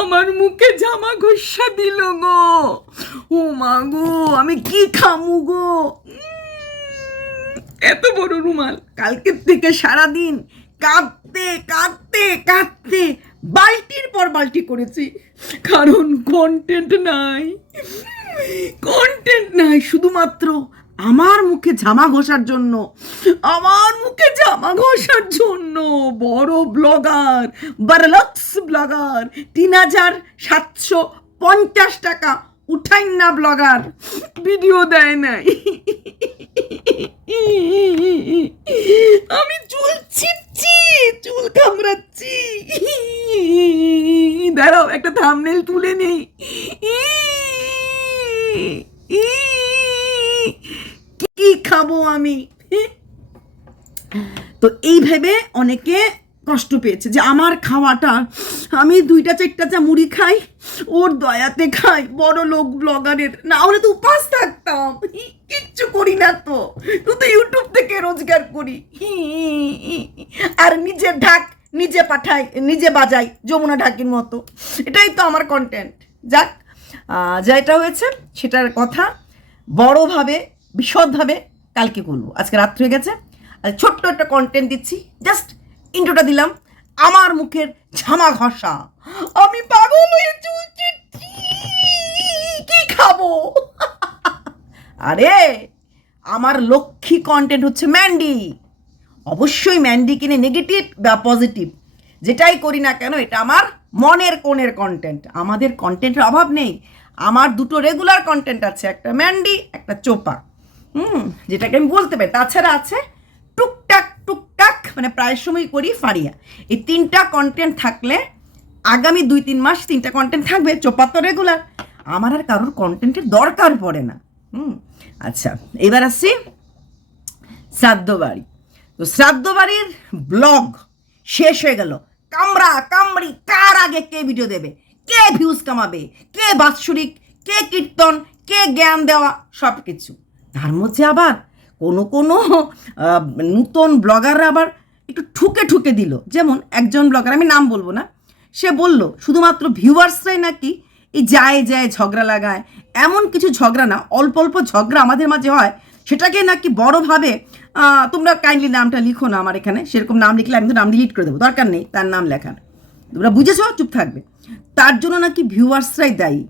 আমার মুখে জামা ঘষা দিল গো। ও মা গো, আমি কি খামু গো? এত বড় রুমাল কালকের থেকে সারাদিন কাঁদতে কাঁদতে কাঁদতে বালতির পর বালতি করেছি, কারণ কন্টেন্ট নাই, শুধুমাত্র আমার মুখে জামা ঘষার জন্য, বড় ব্লগার, বড়লক্স ব্লগার, ৩,৭৫০ টাকা উঠাইন না ব্লগার, ভিডিও দেয় নাই। আমি চুল ছিটছি, চুল কামড়াচ্ছি। দাঁড়াও, একটা থাম্বনেল তুলে নেই। কি খাবো আমি? তো এই ভেবে অনেকে কষ্ট পেয়েছে যে আমার খাওয়াটা, আমি 2-4টা মুড়ি খাই, ওর দয়াতে খাই, বড় লোক ব্লগারের, না হলে তো উপাস থাকতাম। কিচ্ছু করি না তো, তুই তো ইউটিউব থেকে রোজগার করি, আর নিজে ঢাক নিজে পাঠাই, নিজে বাজাই যমুনা ঢাকির মতো। এটাই তো আমার কন্টেন্ট। যাক, যেটা হয়েছে সেটার কথা বড়ভাবে বিশদভাবে কালকে বলবো। আজকে রাত হয়ে গেছে, ছোট্ট একটা কন্টেন্ট দিচ্ছি, জাস্ট ইন্ট্রোটা দিলাম। আমার মুখের ঝামা ঘষা, আমি পাগল হয়ে চলছি, কি খাবো? আরে আমার লক্ষ্মী কন্টেন্ট হচ্ছে ম্যান্ডি। অবশ্যই ম্যান্ডি কিনে নেগেটিভ বা পজিটিভ যেটাই করি না কেন, এটা আমার মনের কোণের কন্টেন্ট। আমাদের কন্টেন্টের অভাব নেই, আমার দুটো রেগুলার কন্টেন্ট আছে, একটা ম্যান্ডি, একটা চোপা, যেটাকে আমি বলতে পারি। তাছাড়া আছে টুকটাক টুকটাক, মানে প্রায় সময় করি ফারিয়া। এই 3টা কন্টেন্ট থাকলে আগামী 2-3 মাস 3টা কন্টেন্ট থাকবে। চোপা তো রেগুলার, আমার আর কারোর কন্টেন্টের দরকার পড়ে না। আচ্ছা, এবার আসছি শ্রাদ্ধ বাড়ি। তো শ্রাদ্ধ বাড়ির ব্লগ শেষ হয়ে গেল। কামড়া কামড়ি, কার আগে কে ভিডিও দেবে, কে ভিউজ কামাবে, কে বাৎসরিক, কে কীর্তন, কে জ্ঞান দেওয়া, সব কিছু। তার মধ্যে আবার কোনো নূতন ব্লগাররা আবার একটু ঠুকে ঠুকে দিল। যেমন একজন ব্লগার, আমি নাম বলবো না, সে বলল শুধুমাত্র ভিউয়ার্সরাই নাকি এই যায় ঝগড়া লাগায়। এমন কিছু ঝগড়া না, অল্প অল্প ঝগড়া আমাদের মাঝে হয়, সেটাকে নাকি বড়ভাবে, তোমরা কাইন্ডলি নামটা লিখো না আমার এখানে, সেরকম নাম লিখলে আমি তো নাম ডিলিট করে দেবো, দরকার নেই তার নাম লেখার, তোমরা বুঝেছো, চুপ থাকবে। তার জন্য নাকি ভিউয়ার্সরাই দায়ী।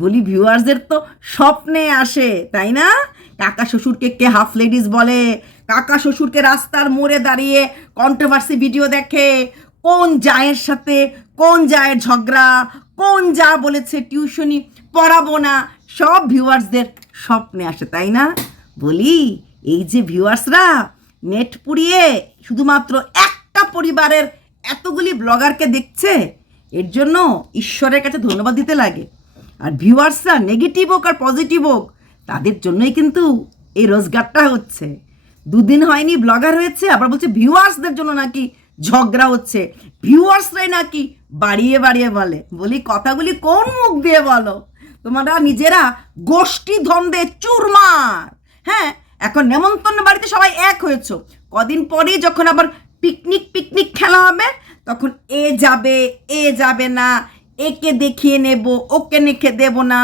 বলি ভিউয়ার্সদের তো স্বপ্নে আসে, তাই না? কাকা শ্বশুরকে কে হাফ লেডিস বলে, কাকা শ্বশুরকে রাস্তার মোড়ে দাঁড়িয়ে কন্ট্রোভার্সি ভিডিও দেখে, কোন জায়ের সাথে কোন জায়ের ঝগড়া, কোন যা বলেছে টিউশনি পড়াবো না, সব ভিউয়ার্সদের স্বপ্নে আসে, তাই না? বলি এই যে ভিউয়ার্সরা নেট পুড়িয়ে শুধুমাত্র একটা পরিবারের এতগুলি ব্লগারকে দেখছে, এর জন্য ঈশ্বরের কাছে ধন্যবাদ দিতে লাগে। আর ভিউয়ার্সরা নেগেটিভ হোক আর পজিটিভ হোক, তাদের জন্যই কিন্তু এই রোজগারটা হচ্ছে। 2 দিন হয়নি ব্লগার হয়েছে, আবার বলছে ভিউয়ার্সদের জন্য নাকি ঝগড়া হচ্ছে, ভিউয়ার্সরাই নাকি বাড়িয়ে বাড়িয়ে বলে। বলি কথাগুলি কোন মুখ দিয়ে বলো? তোমরা নিজেরা গোষ্ঠী দ্বন্দ্বে চুরমার। হ্যাঁ, এখন নেমন্তন্ন বাড়িতে সবাই এক হয়েছ, কদিন পরেই যখন আবার পিকনিক খেলা হবে, তখন এ যাবে না, একে দেখিয়ে নেব, ওকে নেখে দেব না,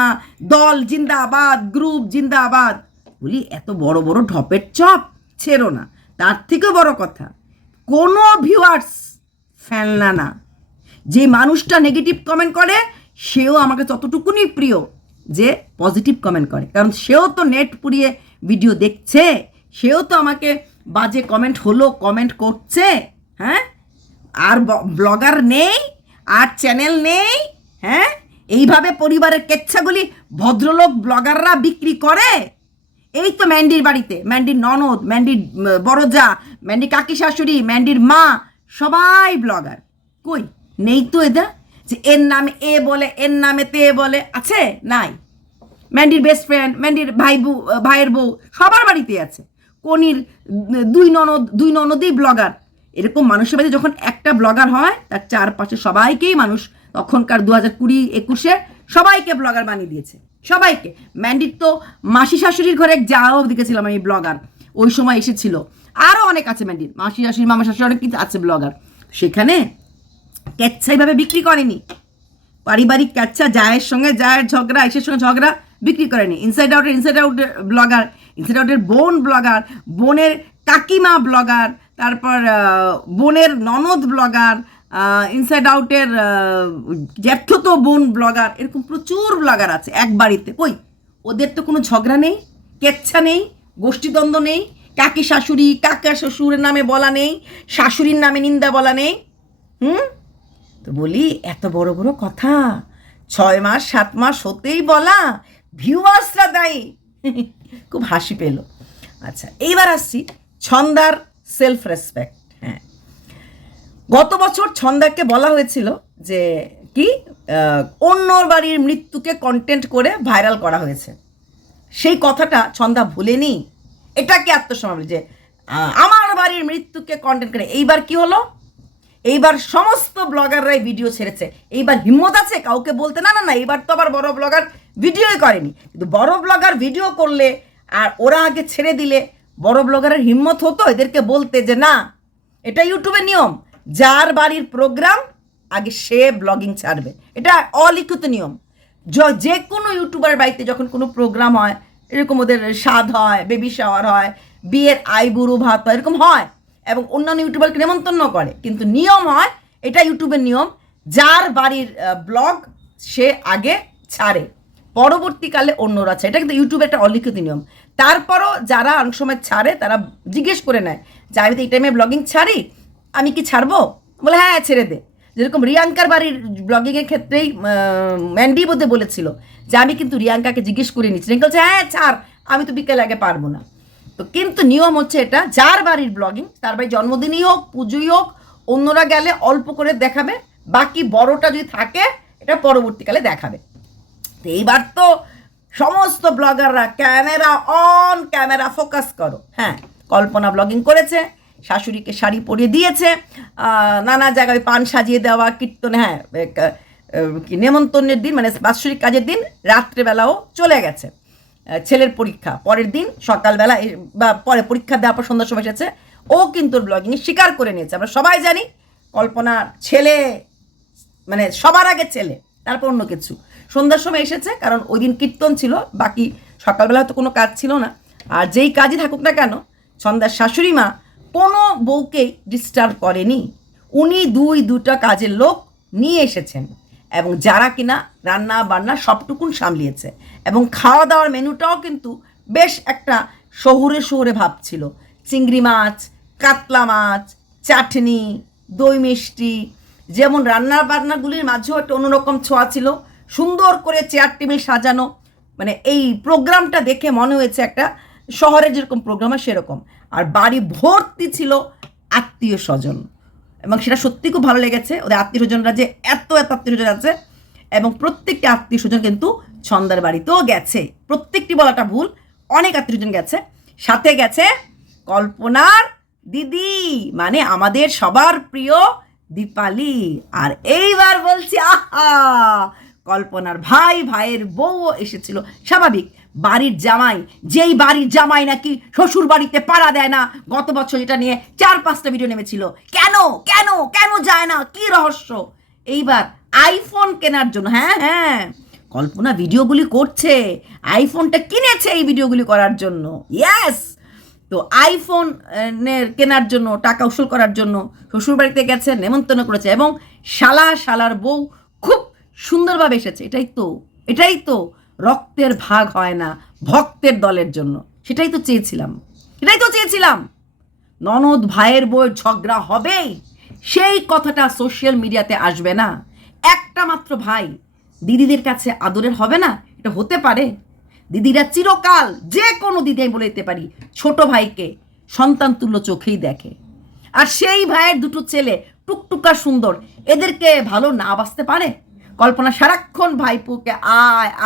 দল জিন্দাবাদ, গ্রুপ জিন্দাবাদ। বলি এত বড় বড় ঢপের চপ ছেড়ো না। তার থেকেও বড় কথা, কোনো ভিউয়ার্স ফেলনা না। যে মানুষটা নেগেটিভ কমেন্ট করে সেও আমাকে ততটুকুনি প্রিয় যে পজিটিভ কমেন্ট করে, কারণ সেও তো নেট পুড়িয়ে ভিডিও দেখছে, সেও তো আমাকে বাজে কমেন্ট হলো কমেন্ট করছে। হ্যাঁ, আর ব্লগার নেই, আর চ্যানেল নেই। হ্যাঁ, এইভাবে পরিবারের কেচ্ছাগুলি ভদ্রলোক ব্লগাররা বিক্রি করে। এই তো ম্যান্ডির বাড়িতে ম্যান্ডির ননদ, ম্যান্ডির বড় যা, ম্যান্ডি কাকি শাশুড়ি, ম্যান্ডির মা, সবাই ব্লগার। কই নেই তো এদের, যে এর নামে এ বলে, এর নামে তে বলে, আছে? নাই। ম্যান্ডির বেস্ট ফ্রেন্ড, ম্যান্ডির ভাইয়ের বউ সবার বাড়িতে আছে। কনির 2 ননদই ব্লগার। এরকম মানুষের বাড়িতে যখন একটা ব্লগার হয়, তার চারপাশে সবাইকেই মানুষ তখনকার 2020-21 সবাইকে ব্লগার বানিয়ে দিয়েছে। সবাইকে। ম্যান্ডির তো মাসি শাশুড়ির ঘরে যাও দেখেছিলাম আমি ব্লগার, ওই সময় এসেছিল। আরও অনেক আছে ম্যান্ডির, মাসি শাশুড়ি মামা শাশুড়ি অনেক কিছু আছে ব্লগার। সেখানে ক্যাচ্ছা এইভাবে বিক্রি করেনি, পারিবারিক ক্যাচ্ছা, জায়ের সঙ্গে জায়ের ঝগড়া, এসের সঙ্গে ঝগড়া বিক্রি করেনি। ইনসাইড আউটের ব্লগার, ইনসাইড আউটের বোন ব্লগার, বোনের কাকিমা ব্লগার, তারপর বোনের ননদ ব্লগার, ইনসাইড আউটের জ্যাঠতো বোন ব্লগার, এরকম প্রচুর ব্লগার আছে এক বাড়িতে। কই ওদের তো কোনো ঝগড়া নেই, কেচ্ছা নেই, গোষ্ঠীদ্বন্দ্ব নেই, কাকি শাশুড়ি কাকা শ্বশুরের নামে বলা নেই, শাশুড়ির নামে নিন্দা বলা নেই। তো বলি এত বড় বড় কথা 6 মাস 7 মাস হতেই বলা, ভিউয়ার্সরা দায়ী। খুব হাসি পেল। আচ্ছা, এইবার আসছি ছন্দার সেলফ রেসপেক্ট। হ্যাঁ, গত বছর ছন্দাকে বলা হয়েছিল যে কি অন্যর বাড়ির মৃত্যুকে কন্টেন্ট করে ভাইরাল করা হয়েছে। সেই কথাটা ছন্দা ভুলেনি, এটাকে আত্মসম্মান যে আমার বাড়ির মৃত্যুকে কন্টেন্ট করে। এইবার কি হলো, এইবার সমস্ত ব্লগাররাই ভিডিও ছেড়েছে। এইবার হিম্মত আছে কাউকে বলতে না না না এইবার তো আবার বড় ব্লগার ভিডিওই করেনি। কিন্তু বড় ব্লগার ভিডিও করলে আর ওরা আগে ছেড়ে দিলে বড় ব্লগারের হিম্মত হতো এদেরকে বলতে যে না, এটা ইউটিউবের নিয়ম, যার বাড়ির প্রোগ্রাম আগে সে ব্লগিং ছাড়বে। এটা অলিখিত নিয়ম। যে কোনো ইউটিউবার বাড়িতে যখন কোনো প্রোগ্রাম হয়, এরকম ওদের স্বাদ হয়, বেবি শাওয়ার হয়, বিয়ের আইবুড়ো ভাত হয়, এরকম হয়, এবং অন্যান্য ইউটিউবারকে নেমন্তন্ন করে। কিন্তু নিয়ম হয়, এটা ইউটিউবের নিয়ম, যার বাড়ির ব্লগ সে আগে ছাড়ে, পরবর্তীকালে অন্যরা ছাড়ে। এটা কিন্তু ইউটিউবের একটা অলিখিত নিয়ম। তারপরও যারা অনেক সময় ছাড়ে তারা জিজ্ঞেস করে নেয় যে আমি তো এই টাইমে ব্লগিং ছাড়ি, আমি কি ছাড়বো? বলে হ্যাঁ ছেড়ে দে। যেরকম রিয়াঙ্কার বাড়ির ব্লগিংয়ের ক্ষেত্রেই ম্যান্ডি বোধে বলেছিল যে আমি কিন্তু রিয়াঙ্কাকে জিজ্ঞেস করে নিচ্ছি, রিয়াঙ্কা বলছে হ্যাঁ ছাড়, আমি তো বিকেলে আগে পারবো না। তো কিন্তু নিয়ম হচ্ছে এটা, যার বাড়ির ব্লগিং, তার বাড়ির জন্মদিনই হোক পুজোই হোক, অন্যরা গেলে অল্প করে দেখাবে, বাকি বড়টা যদি থাকে এটা পরবর্তীকালে দেখাবে। তো এইবার তো সমস্ত ব্লগাররা ক্যামেরা অন, ক্যামেরা ফোকাস করো। হ্যাঁ, কল্পনা ব্লগিং করেছে, শাশুড়িকে শাড়ি পরিয়ে দিয়েছে, নানা জায়গায় পান সাজিয়ে দেওয়া, কীর্তন, হ্যাঁ নেমন্তন্নের দিন মানে বাৎসরিক কাজের দিন রাত্রেবেলাও চলে গেছে। ছেলের পরীক্ষা পরের দিন সকালবেলা বা পরে পরীক্ষা দেওয়ার পর সন্ধ্যার সময় এসেছে, ও কিন্তু ব্লগিং স্বীকার করে নিয়েছে। আমরা সবাই জানি কল্পনার ছেলে মানে সবার আগে ছেলে, তারপর অন্য কিছু। সন্ধ্যার সময় এসেছে কারণ ওই দিন কীর্তন ছিল, বাকি সকালবেলা তো কোনো কাজ ছিল না। আর যেই কাজই থাকুক না কেন, সন্ধ্যার শাশুড়ি মা কোনো বউকেই ডিস্টার্ব করেনি। উনি দুটা কাজের লোক নিয়ে এসেছেন, এবং যারা কিনা রান্না বান্না সবটুকুন সামলিয়েছে, এবং খাওয়া দাওয়ার মেনুটাও কিন্তু বেশ একটা শহুরে ভাব ছিল। চিংড়ি মাছ, কাতলা মাছ, চাটনি, দই মিষ্টি, যেমন রান্না বান্নাগুলির মাঝেও একটা অন্যরকম ছোঁয়া ছিল। সুন্দর করে চেয়ার টেবিল সাজানো, মানে এই প্রোগ্রামটা দেখে মনে হয়েছে একটা শহরে যেরকম প্রোগ্রাম হয় সেরকম। আর বাড়ি ভর্তি ছিল আত্মীয় স্বজন, এবং সেটা সত্যি খুব ভালো লেগেছে। ওদের আত্মীয় স্বজনরা যে এত আত্মীয় স্বজন আছে, এবং প্রত্যেকটি আত্মীয় স্বজন কিন্তু ছন্দার বাড়িতেও গেছে। প্রত্যেকটি বলাটা ভুল, অনেক আত্মীয় স্বজন গেছে। সাথে গেছে কল্পনার দিদি, মানে আমাদের সবার প্রিয় দীপালি। আর এইবার বলছি আহা, কল্পনার ভাইয়ের বউও এসেছিল। স্বাভাবিক, বাড়ির জামাই, যেই বাড়ির জামাই নাকি শ্বশুর বাড়িতে পাড়া দেয় না, গত বছর এটা নিয়ে 4-5টা ভিডিও নেমেছিল। কেন কেন কেন যায় না, কি রহস্য? এইবার আইফোন কেনার জন্য, হ্যাঁ কল্পনা ভিডিওগুলি করছে, আইফোনটা কিনেছে এই ভিডিওগুলি করার জন্য। ইয়েস, তো আইফোন কেনার জন্য টাকা উসুল করার জন্য শ্বশুর বাড়িতে গেছে, নেমন্তন্ন করেছে, এবং শালার বউ খুব সুন্দরভাবে এসেছে। এটাই তো রক্তের ভাগ হয় না ভক্তের দলের জন্য। সেটাই তো চেয়েছিলাম। ননদ ভাইয়ের বউয়ের ঝগড়া হবেই, সেই কথাটা সোশ্যাল মিডিয়াতে আসবে না। একটা মাত্র ভাই দিদিদের কাছে আদরের হবে না? এটা হতে পারে? দিদিরা চিরকাল, যে কোনো দিদি আমি বলে দিতে পারি, ছোট ভাইকে সন্তান তুল্য চোখেই দেখে। আর সেই ভাইয়ের দুটো ছেলে টুকটুকা সুন্দর, এদেরকে ভালো না বাসতে পারে? কল্পনা সারাক্ষণ ভাইপোকে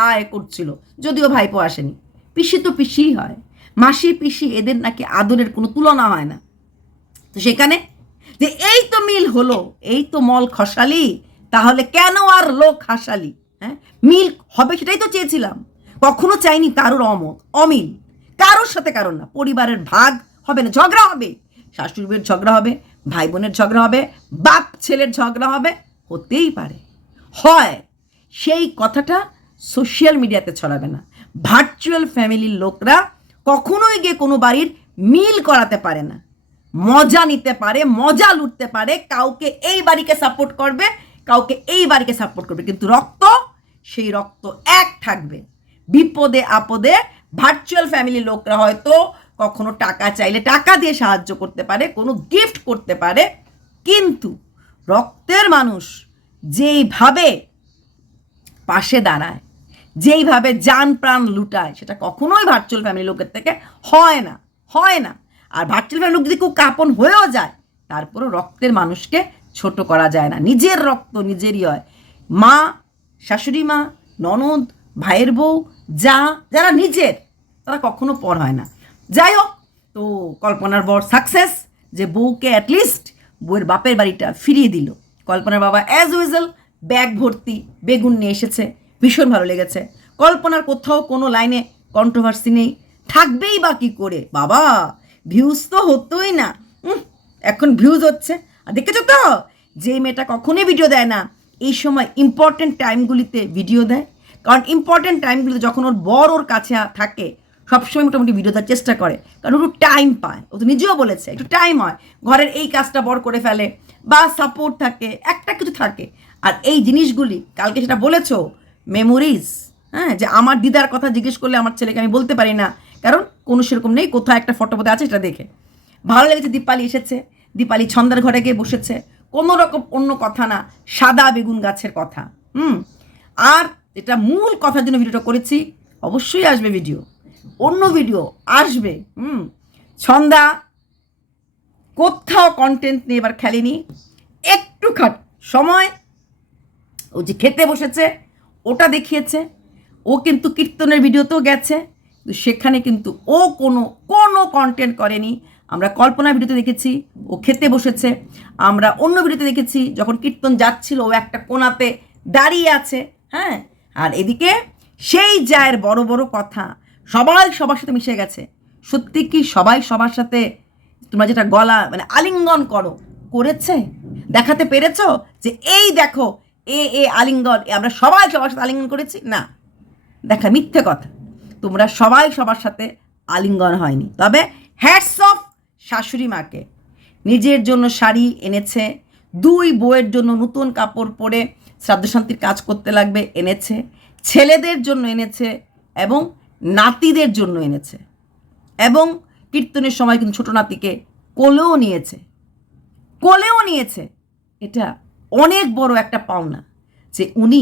আয় করছিল, যদিও ভাইপো আসেনি। পিসি তো পিসিই হয়, মাসি পিসি, এদের নাকি আদরের কোনো তুলনা হয় না। তো সেখানে যে এই তো মিল হলো, এই তো মল খসালি, তাহলে কেন আর লোক হাসালি? হ্যাঁ, মিল হবে সেটাই তো চেয়েছিলাম। কখনো চাইনি কারোর অমিল, কারোর সাথে কারোর না। পরিবারের ভাগ হবে না, ঝগড়া হবে, শাশুড়ি বউয়ের ঝগড়া হবে, ভাই বোনের ঝগড়া হবে, বাপ ছেলের ঝগড়া হবে, হতেই পারে। হয় সেই কথাটা সোশ্যাল মিডিয়াতে ছড়াবে না। ভার্চুয়াল ফ্যামিলির লোকরা কখনোই গিয়ে কোনো বাড়ির মিল করাতে পারে না। মজা নিতে পারে, মজা লুটতে পারে, কাউকে এই বাড়িকে সাপোর্ট করবে, কাউকে এই বাড়িকে সাপোর্ট করবে, কিন্তু রক্ত, সেই রক্ত এক থাকবে। বিপদে আপদে ভার্চুয়াল ফ্যামিলির লোকরা হয়তো কখনো টাকা চাইলে টাকা দিয়ে সাহায্য করতে পারে, কোনো গিফট করতে পারে, কিন্তু রক্তের মানুষ যেইভাবে পাশে দাঁড়ায়, যেইভাবে জান প্রাণ লুটায়, সেটা কখনোই ভার্চুয়াল ফ্যামিলি লোকের থেকে হয় না, হয় না। আর ভার্চুয়াল ফ্যামিলি লোক যদি কেউ কাপন হয়েও যায়, তারপরও রক্তের মানুষকে ছোট করা যায় না। নিজের রক্ত নিজেরই হয়। মা, শাশুড়ি মা, ননদ, ভাইয়ের বউ, যারা নিজের, তারা কখনো পর হয় না। যাই হোক, তো কল্পনার বর সাকসেস, যে বউকে অ্যাটলিস্ট বউয়ের বাপের বাড়িটা ফিরিয়ে দিল। কল্পনার বাবা অ্যাজ ইউজুয়াল ব্যাগ ভর্তি বেগুন নিয়ে এসেছে, ভীষণ ভালো লেগেছে। কল্পনার কোথাও কোনো লাইনে কন্ট্রোভার্সি নেই, থাকবেই বা কী করে বাবা, ভিউজ তো হতোই না, এখন ভিউজ হচ্ছে। আর দেখেছো তো, যে মেয়েটা কখনোই ভিডিও দেয় না, এই সময় ইম্পর্টেন্ট টাইমগুলিতে ভিডিও দেয়। কারণ ইম্পর্টেন্ট টাইমগুলিতে যখন ওর বর ওর কাছে থাকে, সবসময় মোটামুটি ভিডিও দেওয়ার চেষ্টা করে, কারণ একটু টাইম পায়। ও তো নিজেও বলেছে একটু টাইম হয়, ঘরের এই কাজটা বর করে ফেলে, বা সাপোর্ট থাকে, একটা কিছু থাকে। আর এই জিনিসগুলি, কালকে সেটা বলেছো, মেমোরিজ, হ্যাঁ, যে আমার দিদার কথা জিজ্ঞেস করলে আমার ছেলেকে আমি বলতে পারি না, কারণ কোনো সেরকম নেই, কোথাও একটা ফটো বোধ আছে, সেটা দেখে ভালো লেগেছে। দীপালি এসেছে, দীপালি ছন্দার ঘরে গিয়ে বসেছে, কোনো রকম অন্য কথা না, সাদা বেগুন গাছের কথা। আর এটা মূল কথার জন্য ভিডিওটা করেছি, অবশ্যই আসবে ভিডিও, অন্য ভিডিও আসবে। ছন্দা কোথাও কন্টেন্ট নিয়ে এবার খেলেনি, একটু সময় ও যে খেতে বসেছে ওটা দেখিয়েছে। ও কিন্তু কীর্তনের ভিডিওতেও গেছে, সেখানে কিন্তু ও কোনো কন্টেন্ট করেনি। আমরা কল্পনার ভিডিওতে দেখেছি ও খেতে বসেছে, আমরা অন্য ভিডিওতে দেখেছি যখন কীর্তন যাচ্ছিল ও একটা কোণাতে দাঁড়িয়ে আছে। হ্যাঁ, আর এদিকে সেই জায়ের বড় বড় কথা, সবাই সবার সাথে মিশে গেছে। সত্যি কি সবাই সবার সাথে তোমরা যেটা গলা মানে আলিঙ্গন করেছে, দেখাতে পেরেছ যে এই দেখো এ আলিঙ্গন, আমরা সবাই সবার সাথে আলিঙ্গন করেছি? না, দেখা মিথ্যে কথা। তোমরা সবাই সবার সাথে আলিঙ্গন হয়নি। তবে হ্যাটস অফ শাশুড়ি মাকে, নিজের জন্য শাড়ি এনেছে, দুই বউয়ের জন্য নতুন কাপড় পরে শ্রাদ্ধ শান্তির কাজ করতে লাগবে এনেছে, ছেলেদের জন্য এনেছে এবং নাতিদের জন্য এনেছে, এবং কীর্তনের সময় কিন্তু ছোটো নাতিকে কোলেও নিয়েছে। এটা অনেক বড় একটা পাওনা, যে উনি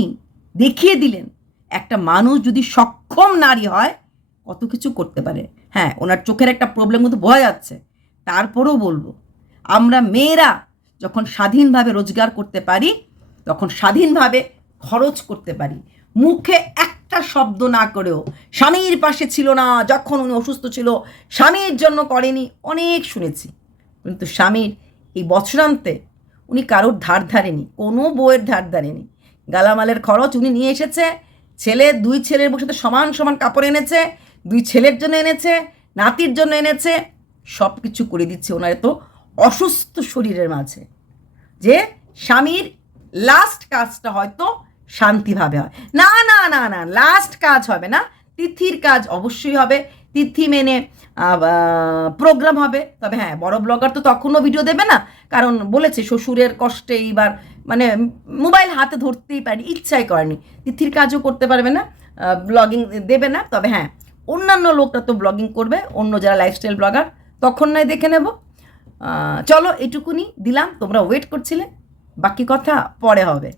দেখিয়ে দিলেন একটা মানুষ যদি সক্ষম নারী হয় কত কিছু করতে পারে। হ্যাঁ, ওনার চোখের একটা প্রবলেম কিন্তু বোঝা যাচ্ছে, তারপরেও বলবো, আমরা মেয়েরা যখন স্বাধীনভাবে রোজগার করতে পারি, তখন স্বাধীনভাবে খরচ করতে পারি। মুখে একটা শব্দ না করেও, স্বামীর পাশে ছিল না যখন উনি অসুস্থ ছিল, স্বামীর জন্য করেনি, অনেক শুনেছি, কিন্তু স্বামীর এই বছরান্তে উনি কারোর ধার ধারেনি, কোনো বউয়ের ধার ধারেনি। গালামালের খরচ উনি নিয়ে এসেছে, দুই ছেলের বসে সমান সমান কাপড় এনেছে, দুই ছেলের জন্য এনেছে, নাতির জন্য এনেছে, সব কিছু করে দিচ্ছে ওনার তো অসুস্থ শরীরের মাঝে, যে স্বামীর লাস্ট কাজটা হয়তো শান্তিভাবে হয়। না না না না, লাস্ট কাজ হবে না, তিথির কাজ অবশ্যই হবে, তিথি মেনে প্রোগ্রাম হবে। তবে হ্যাঁ, বড় ব্লগার তো তখনও ভিডিও দেবে না, কারণ বলেছে শ্বশুরের কষ্টে এইবার মানে মোবাইল হাতে ধরতেই পারি, ইচ্ছাই করেনি, তিথির কাজও করতে পারবে না, ব্লগিং দেবে না। তবে হ্যাঁ, অন্যান্য লোকটা তো ব্লগিং করবে, অন্য যারা লাইফস্টাইল ব্লগার, তখন নয় দেখে নেব। চলো এটুকুনি দিলাম, তোমরা ওয়েট করছিলে, বাকি কথা পরে হবে।